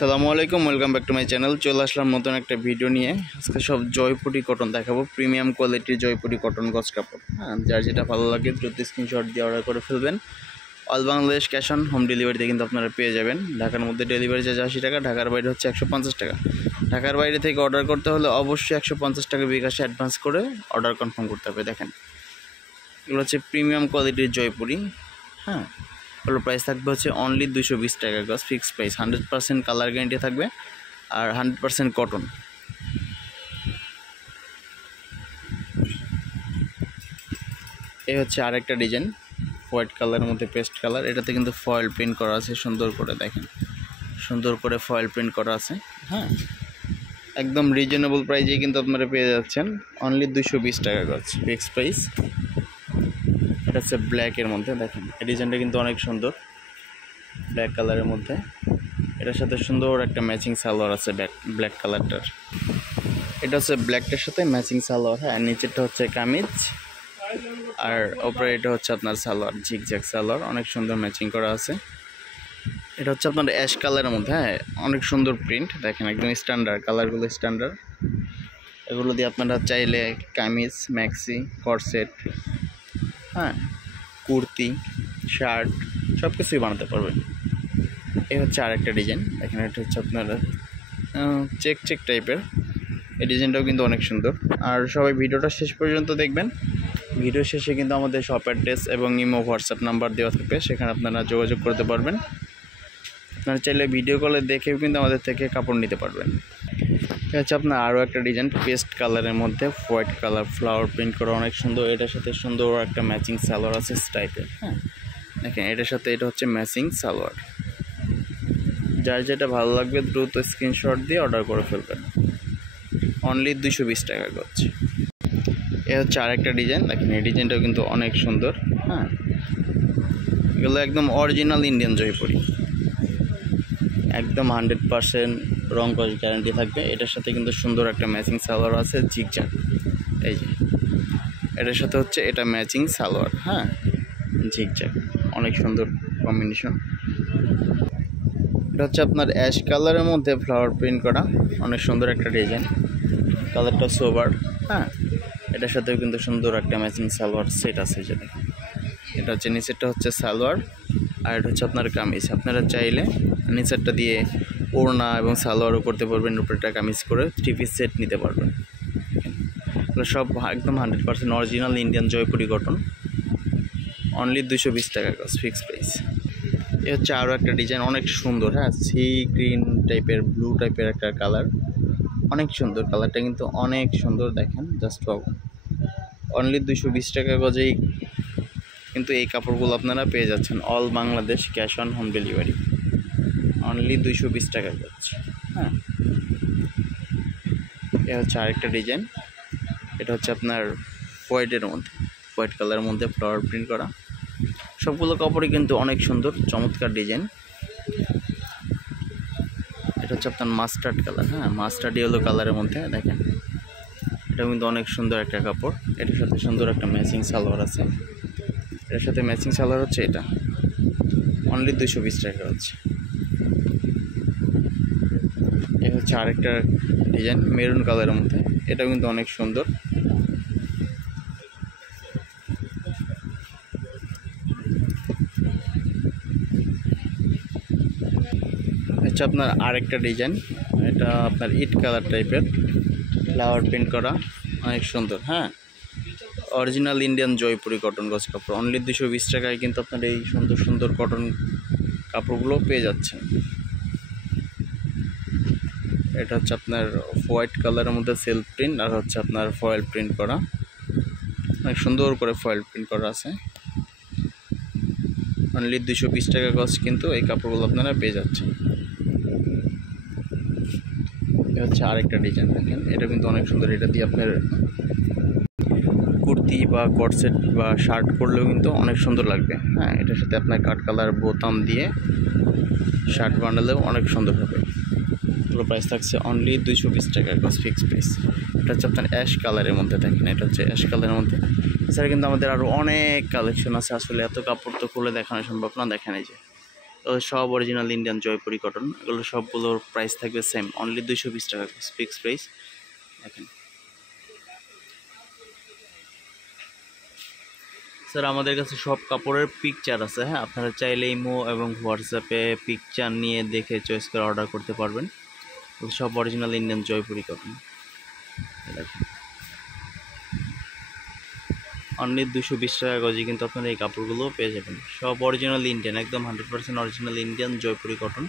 আসসালামু আলাইকুম, welcome back to my channel. চলে আসলাম নতুন একটা ভিডিও নিয়ে। আজকে সব জয়পুরি কটন দেখাবো, প্রিমিয়াম কোয়ালিটির জয়পুরি কটন গজ কাপড়। হ্যাঁ, যার যেটা ভালো লাগে দ্রুত স্ক্রিনশট দিয়ে অর্ডার করে ফেলবেন। All Bangladesh cash on home ডেলিভারিতে কিন্তু আপনারা পেয়ে যাবেন। ঢাকার মধ্যে ডেলিভারি চার্জ 80 টাকা, ঢাকার বাইরে হচ্ছে 150 টাকা। ঢাকার বাইরে থেকে অর্ডার করতে হলে অবশ্যই 150 টাকা বিকাশে অ্যাডভান্স করে অর্ডার কনফার্ম করতে হবে। দেখেন, এগুলো হচ্ছে প্রিমিয়াম কোয়ালিটির জয়পুরি। হ্যাঁ, এগুলো প্রাইস থাকবে হচ্ছে অনলি 220 টাকা গজ, ফিক্সড প্রাইস। 100% কালার গ্যারান্টি থাকবে আর 100% কটন। এই হচ্ছে আরেকটা ডিজাইন, হোয়াইট কালারের মধ্যে পেস্ট কালার। এটাতে কিন্তু ফয়েল প্রিন্ট করা আছে সুন্দর করে, দেখেন সুন্দর করে ফয়েল প্রিন্ট করা আছে। হ্যাঁ, একদম রিজনেবল প্রাইসে কিন্তু আপনারা পেয়ে যাচ্ছেন অনলি 220 টাকা গজ, ফিক্সড প্রাইস। এটা হচ্ছে ব্ল্যাকের মধ্যে, দেখেন এই ডিজাইনটা কিন্তু অনেক সুন্দর, ব্ল্যাক কালারের মধ্যে। এটার সাথে সুন্দর একটা ম্যাচিং সালোয়ার আছে ব্ল্যাক কালারটার। এটা হচ্ছে ব্ল্যাকটার সাথে ম্যাচিং সালোয়ার। হ্যাঁ, নিচেরটা হচ্ছে কামিজ আর ওপরে এটা হচ্ছে আপনার সালোয়ার, ঝিকঝ্যাক সালোয়ার, অনেক সুন্দর ম্যাচিং করা আছে। এটা হচ্ছে আপনার অ্যাশ কালারের মধ্যে। হ্যাঁ, অনেক সুন্দর প্রিন্ট, দেখেন একদম স্ট্যান্ডার্ড, কালারগুলো স্ট্যান্ডার্ড। এগুলো দিয়ে আপনারা চাইলে কামিজ, ম্যাক্সি, কর্সেট, হ্যাঁ, কুর্তি, শার্ট সব কিছুই বানাতে পারবেন। এই হচ্ছে আরেকটা ডিজাইন, দেখেন এটা হচ্ছে আপনার চেক টাইপের। এই ডিজাইনটাও কিন্তু অনেক সুন্দর। আর সবাই ভিডিওটা শেষ পর্যন্ত দেখবেন। ভিডিও শেষে কিন্তু আমাদের শপ অ্যাড্রেস এবং ইমো হোয়াটসঅ্যাপ নাম্বার দেওয়া থাকবে, সেখানে আপনারা যোগাযোগ করতে পারবেন। আপনারা চাইলে ভিডিও কলে দেখেও কিন্তু আমাদের থেকে কাপড় নিতে পারবেন। এটা হচ্ছে আপনার আরও একটা ডিজাইন, পেস্ট কালারের মধ্যে হোয়াইট কালার ফ্লাওয়ার প্রিন্ট করা, অনেক সুন্দর। এটার সাথে সুন্দর একটা ম্যাচিং সালোয়ার আছে টাইপের। হ্যাঁ, দেখেন এটার সাথে এটা হচ্ছে ম্যাচিং সালোয়ার। যার যেটা ভালো লাগবে দ্রুত স্ক্রিনশট দিয়ে অর্ডার করে ফেলবেন। অনলি 220 টাকা গজ। এ হচ্ছে আরেকটা ডিজাইন, দেখেন এই ডিজাইনটাও কিন্তু অনেক সুন্দর। হ্যাঁ, এগুলো একদম অরিজিনাল ইন্ডিয়ান জয়পুরি, একদম 100% রং কস গ্যারান্টি থাকবে। এটার সাথে কিন্তু সুন্দর একটা ম্যাচিং সালোয়ার আছে, ঝিকঝাক। এই যে এটার সাথে হচ্ছে এটা ম্যাচিং সালোয়ার। হ্যাঁ, ঝিকঝাক, অনেক সুন্দর কম্বিনেশন। এটা হচ্ছে আপনার অ্যাশ কালারের মধ্যে ফ্লাওয়ার প্রিন্ট করা, অনেক সুন্দর একটা ডিজাইন। কালারটা সোবার। হ্যাঁ, এটার সাথেও কিন্তু সুন্দর একটা ম্যাচিং সালোয়ার সেট আছে। যেটা এটা হচ্ছে নিচেরটা হচ্ছে সালোয়ার আর এটা হচ্ছে আপনার কামিজ। আপনারা চাইলে নিচেরটা দিয়ে ওড়না এবং সালোয়ারও করতে পারবেন, উপরেটা কামিজ করে 3 পিস সেট নিতে পারবেন। এগুলো সব একদম 100% original Indian Jaipuri cotton. Only 220 টাকা গজ, ফিক্সড প্রাইস। এ হচ্ছে আরও একটা ডিজাইন, অনেক সুন্দর। হ্যাঁ, সি গ্রিন টাইপের, ব্লু টাইপের একটা কালার, অনেক সুন্দর। কালারটা কিন্তু অনেক সুন্দর, দেখেন জাস্ট পাবো। অনলি 220 টাকা গজেই কিন্তু এই কাপড়গুলো আপনারা পেয়ে যাচ্ছেন। All Bangladesh cash on home delivery, only 220 টাকা গজ। হ্যাঁ, এ হচ্ছে আরেকটা ডিজাইন। এটা হচ্ছে আপনার হোয়াইটের মধ্যে, হোয়াইট কালারের মধ্যে ফ্লাওয়ার প্রিন্ট করা। সবগুলো কাপড়ই কিন্তু অনেক সুন্দর, চমৎকার ডিজাইন। এটা হচ্ছে আপনার মাস্টার্ড কালার। হ্যাঁ, মাস্টার্ড ইয়েলো কালারের মধ্যে, দেখেন এটা কিন্তু অনেক সুন্দর একটা কাপড়। এটার সাথে সুন্দর একটা ম্যাচিং সালোয়ার আছে। এটার সাথে ম্যাচিং সালোয়ার হচ্ছে এটা, অনলি 220 টাকা হচ্ছে। এটা হচ্ছে আরেকটা ডিজাইন মেরুন কালারের মধ্যে, এটা কিন্তু অনেক সুন্দর। হচ্ছে আপনার আরেকটা ডিজাইন, এটা আপনার ইট কালার টাইপের, ফ্লাওয়ার প্রিন্ট করা, অনেক সুন্দর। হ্যাঁ, অরিজিনাল ইন্ডিয়ান জয়পুরি কটন গজ কাপড়। অনলি 220 টাকায় কিন্তু আপনার এই সুন্দর সুন্দর কটন কাপড়গুলো পেয়ে যাচ্ছেন। এটা হচ্ছে আপনার হোয়াইট কালারের মধ্যে সেলফ প্রিন্ট আর হচ্ছে আপনার ফয়েল প্রিন্ট করা, অনেক সুন্দর করে ফয়েল প্রিন্ট করা আছে। অনলি 220 টাকা গজ কিন্তু এই কাপড়গুলো আপনারা পেয়ে যাচ্ছেন। এটা হচ্ছে আরেকটা ডিজাইন, দেখেন এটা কিন্তু অনেক সুন্দর। এটা দিয়ে আপনার কুর্তি বা কটসেট বা শার্ট পরলেও কিন্তু অনেক সুন্দর লাগবে। হ্যাঁ, এটার সাথে আপনার কাট কালার বোতাম দিয়ে শার্ট বানালেও অনেক সুন্দর হবে। এগুলো প্রাইস থাকছে অনলি 220 টাকা গজ, ফিক্সড প্রাইস। এটা হচ্ছে আপনার অ্যাশ কালারের মধ্যে, দেখেন এটা হচ্ছে অ্যাশ কালারের মধ্যে। এছাড়া কিন্তু আমাদের আরও অনেক কালেকশন আছে, আসলে এত কাপড় তো খুলে দেখানো সম্ভব না। দেখেন এই যে সব অরিজিনাল ইন্ডিয়ান জয়পুরি কটন, এগুলো সবগুলোর প্রাইস থাকবে সেম, অনলি 220 টাকা ফিক্স প্রাইস। দেখেন স্যার আমাদের কাছে সব কাপড়ের পিকচার আছে, হ্যাঁ আপনারা চাইলে ইমো এবং হোয়াটসঅ্যাপে পিকচার নিয়ে দেখে চয়েস করে অর্ডার করতে পারবেন। সব অরিজিনাল ইন্ডিয়ান জয়পুরি কটন, দেখেন অনলি 220 টাকা গজে কিন্তু আপনারা এই কাপড়গুলো পেয়ে যাবেন। সব অরিজিনাল ইন্ডিয়ান, একদম 100% অরিজিনাল ইন্ডিয়ান জয়পুরি কটন।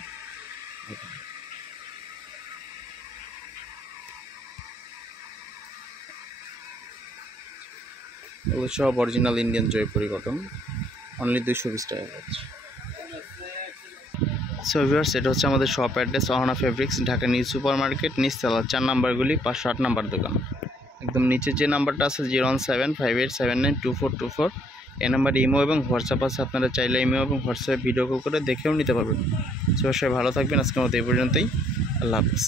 এগুলো সব original Indian Jaipuri cotton, only 220 টাকা গজ। সো ভিউয়ার্স, এটা হচ্ছে আমাদের shop address Ahona fabrics, Dhaka new super market, নিচতলা 4 নাম্বারগুলি, 508 নাম্বার দোকান। একদম নিচে যে নাম্বারটা আছে 01758792424, এই নাম্বারে ইমো এবং হোয়াটসঅ্যাপ আছে, আপনারা চাইলে ইমো এবং হোয়াটসঅ্যাপে ভিডিও কল করে দেখেও নিতে পারবেন। সো সবাই ভালো থাকবেন, আজকের মতো এই পর্যন্তই, আল্লাহ হাফিজ।